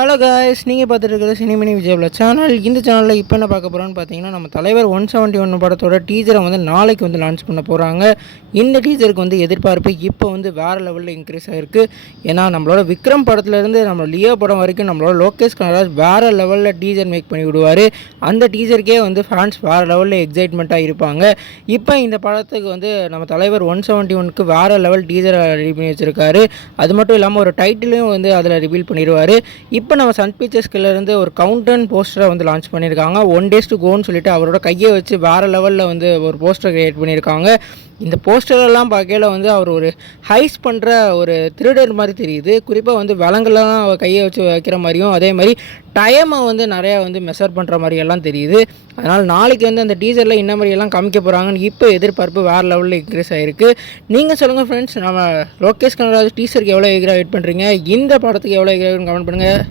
Hello guys, நீங்கள் பார்த்துட்டு இருக்கிறது சினிமணி விஜயபுல சேனல். இந்த சேனலில் இப்போ என்ன பார்க்க போகிறோன்னு பார்த்தீங்கன்னா, நம்ம தலைவர் 171 படத்தோட டீசரை நாளைக்கு லான்ச் பண்ண போகிறாங்க. இந்த டீசருக்கு எதிர்பார்ப்பு இப்போ வேறு லெவலில் இன்க்ரீஸ் ஆகிருக்கு. ஏன்னா நம்மளோட விக்ரம் படத்துலேருந்து நம்ம லியோ படம் வரைக்கும் நம்மளோட லோகேஷ் கனகராஜ் வேறு லெவலில் டீசர் மேக் பண்ணி விடுவார். அந்த டீசருக்கே ஃபேன்ஸ் வேறு லெவலில் எக்ஸைட்மெண்ட்டாக இருப்பாங்க. இப்போ இந்த படத்துக்கு நம்ம தலைவர் 171க்கு வேறு லெவல் டீசரை ரெடி பண்ணி வச்சுருக்காரு. அது மட்டும் இல்லாமல் ஒரு டைட்டிலையும் அதில் ரிவீல் பண்ணிடுவார். இப்போ நம்ம சன் பிக்சர்ஸ்லேருந்து ஒரு கவுண்டன் போஸ்டரை லான்ச் பண்ணியிருக்காங்க. 1 days to goன்னு சொல்லிட்டு அவரோட கையை வச்சு வேறு லெவலில் ஒரு போஸ்டர் கிரியேட் பண்ணியிருக்காங்க. இந்த போஸ்டரெல்லாம் பார்க்கையில் அவர் ஒரு ஹைஸ் பண்ணுற ஒரு திருடர் மாதிரி தெரியுது. குறிப்பாக விலங்குலாம் கையை வச்சு வைக்கிற மாதிரியும், அதே மாதிரி டைமை நிறையா மெஷர் பண்ணுற மாதிரியெல்லாம் தெரியுது. அதனால் நாளைக்கு அந்த டீசரில் என்ன மாதிரியெல்லாம் காமிக்க போகிறாங்கன்னு இப்போ எதிர்பார்ப்பு வேறு லெவலில் இன்க்ரீஸ் ஆகிருக்கு. நீங்கள் சொல்லுங்கள் ஃப்ரெண்ட்ஸ், நம்ம லோகேஷ் கனகராஜ் டீசருக்கு எவ்வளோ எதிராக வெயிட் பண்ணுறீங்க? இந்த படத்துக்கு எவ்வளோ எதிராக கமெண்ட் பண்ணுங்கள்.